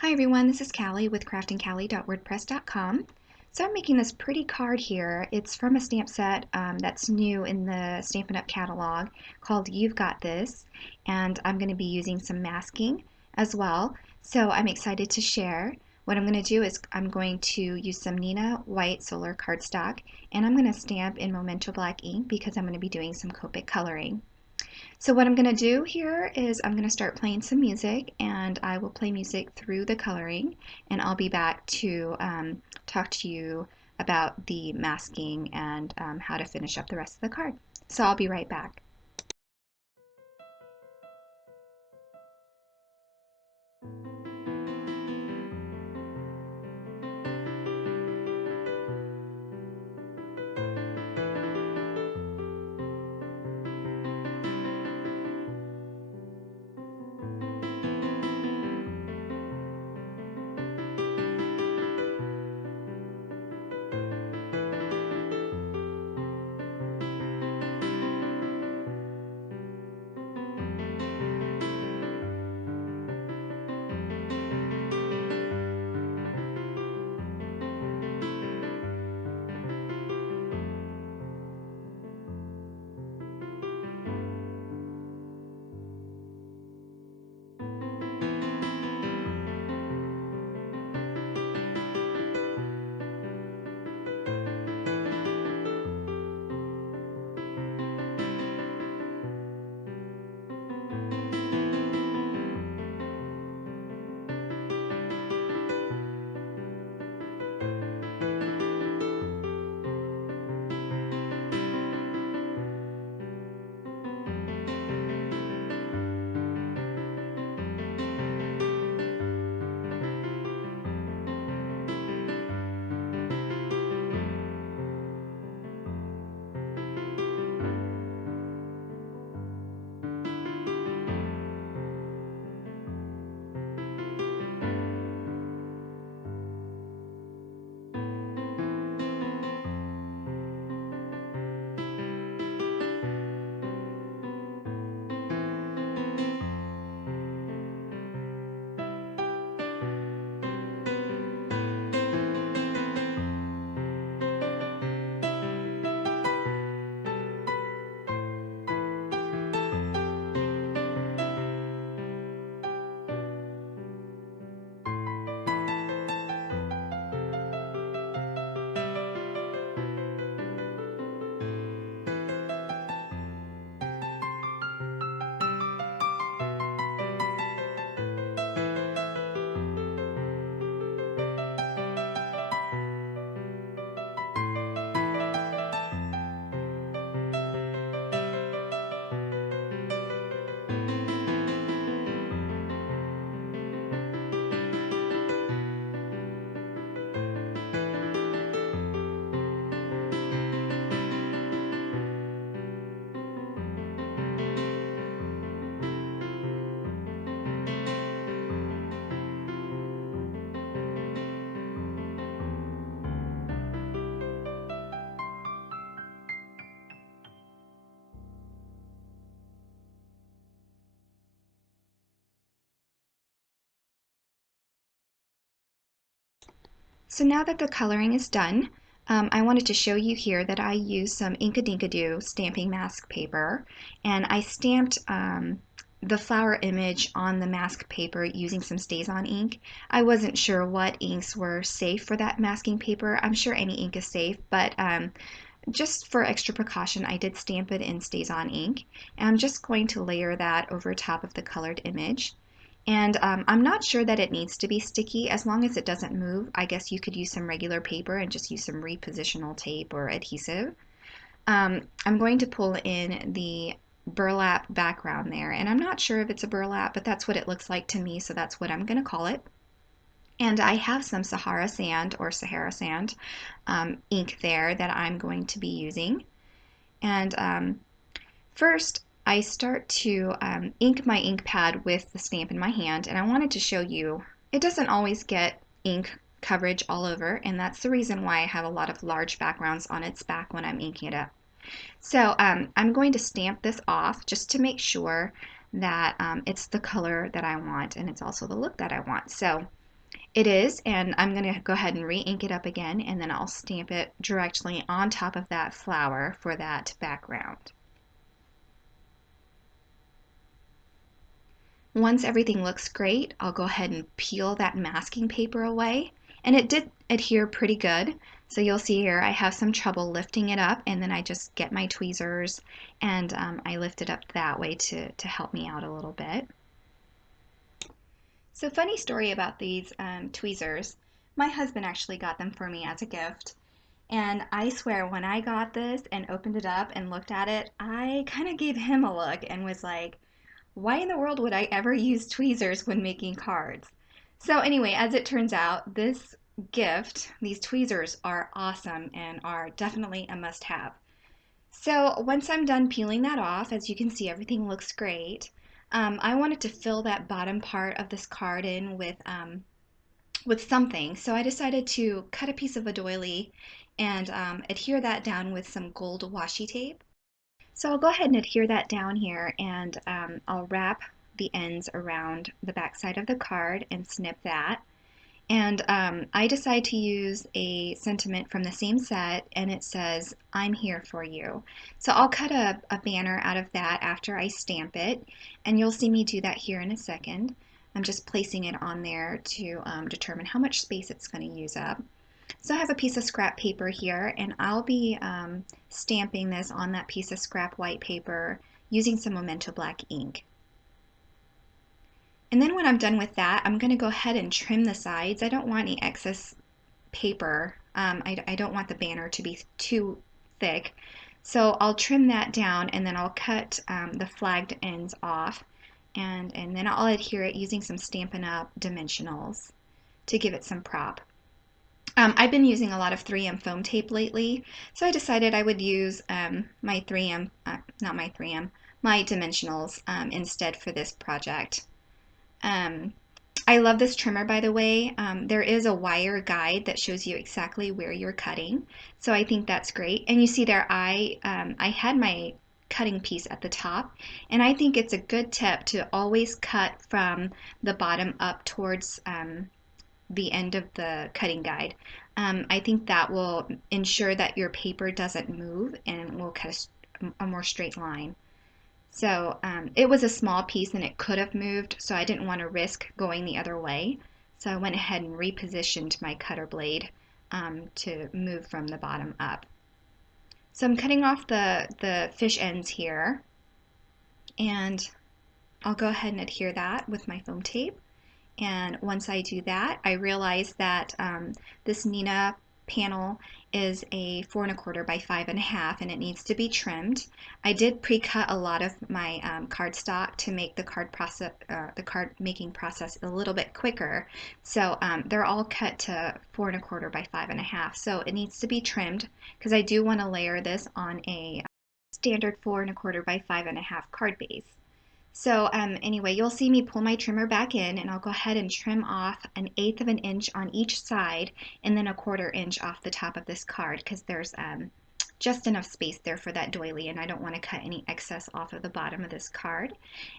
Hi everyone, this is Callie with craftingcallie.wordpress.com. So I'm making this pretty card here. It's from a stamp set that's new in the Stampin' Up! Catalog called You've Got This, and I'm going to be using some masking as well. So I'm excited to share. What I'm going to do is I'm going to use some Neenah White Solar cardstock, and I'm going to stamp in Memento Black ink because I'm going to be doing some Copic coloring. So what I'm going to do here is I'm going to start playing some music, and I will play music through the coloring, and I'll be back to talk to you about the masking and how to finish up the rest of the card. So I'll be right back. So now that the coloring is done, I wanted to show you here that I used some Inkadinkado stamping mask paper, and I stamped the flower image on the mask paper using some StazOn ink. I wasn't sure what inks were safe for that masking paper. I'm sure any ink is safe, but just for extra precaution, I did stamp it in StazOn ink, and I'm just going to layer that over top of the colored image. And I'm not sure that it needs to be sticky. As long as it doesn't move, I guess you could use some regular paper and just use some repositional tape or adhesive. I'm going to pull in the burlap background there, and I'm not sure if it's a burlap, but that's what it looks like to me, so that's what I'm going to call it. And I have some Sahara sand or Sahara sand ink there that I'm going to be using. And first, I start to ink my ink pad with the stamp in my hand, and I wanted to show you it doesn't always get ink coverage all over, and that's the reason why I have a lot of large backgrounds on its back when I'm inking it up. So I'm going to stamp this off just to make sure that it's the color that I want and it's also the look that I want. So It is, and I'm going to go ahead and re-ink it up again, and then I'll stamp it directly on top of that flower for that background. Once everything looks great, I'll go ahead and peel that masking paper away. And it did adhere pretty good. So you'll see here I have some trouble lifting it up, and then I just get my tweezers and I lift it up that way to help me out a little bit. So funny story about these tweezers. My husband actually got them for me as a gift. And I swear, when I got this and opened it up and looked at it, I kind of gave him a look and was like, why in the world would I ever use tweezers when making cards? So anyway, as it turns out, this gift, these tweezers are awesome and are definitely a must-have. So once I'm done peeling that off, as you can see, everything looks great. I wanted to fill that bottom part of this card in with something. So I decided to cut a piece of a doily and adhere that down with some gold washi tape. So I'll go ahead and adhere that down here, and I'll wrap the ends around the back side of the card and snip that. And I decide to use a sentiment from the same set, and it says, I'm here for you. So I'll cut a banner out of that after I stamp it, and you'll see me do that here in a second. I'm just placing it on there to determine how much space it's going to use up. So I have a piece of scrap paper here, and I'll be stamping this on that piece of scrap white paper using some Memento black ink. And then when I'm done with that, I'm going to go ahead and trim the sides. I don't want any excess paper. I don't want the banner to be too thick. So I'll trim that down, and then I'll cut the flagged ends off, and then I'll adhere it using some Stampin' Up! Dimensionals to give it some prop. I've been using a lot of 3M foam tape lately, so I decided I would use my 3M, not my 3M, my dimensionals instead for this project. I love this trimmer, by the way. There is a wire guide that shows you exactly where you're cutting, so I think that's great. And you see there, I had my cutting piece at the top, and I think it's a good tip to always cut from the bottom up towards the end of the cutting guide. I think that will ensure that your paper doesn't move and will cut a more straight line. So it was a small piece and it could have moved, so I didn't want to risk going the other way. So I went ahead and repositioned my cutter blade to move from the bottom up. So I'm cutting off the fish ends here, and I'll go ahead and adhere that with my foam tape. And once I do that, I realize that this Nina panel is a 4 1/4 by 5 1/2, and it needs to be trimmed. I did pre-cut a lot of my cardstock to make the card making process a little bit quicker. So they're all cut to 4 1/4 by 5 1/2. So it needs to be trimmed because I do want to layer this on a standard 4 1/4 by 5 1/2 card base. So anyway, you'll see me pull my trimmer back in, and I'll go ahead and trim off 1/8 of an inch on each side, and then 1/4 inch off the top of this card, because there's just enough space there for that doily, and I don't want to cut any excess off of the bottom of this card.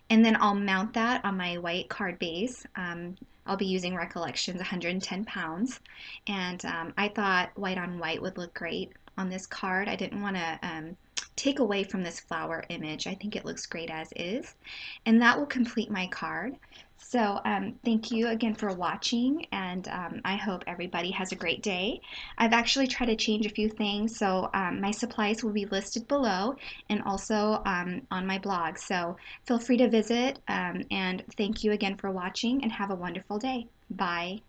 And then I'll mount that on my white card base. I'll be using Recollections 110 pounds, and I thought white on white would look great on this card. I didn't want to take away from this flower image. I think it looks great as is. And that will complete my card. So thank you again for watching, and I hope everybody has a great day. I've actually tried to change a few things, so my supplies will be listed below and also on my blog. So feel free to visit, and thank you again for watching, and have a wonderful day. Bye.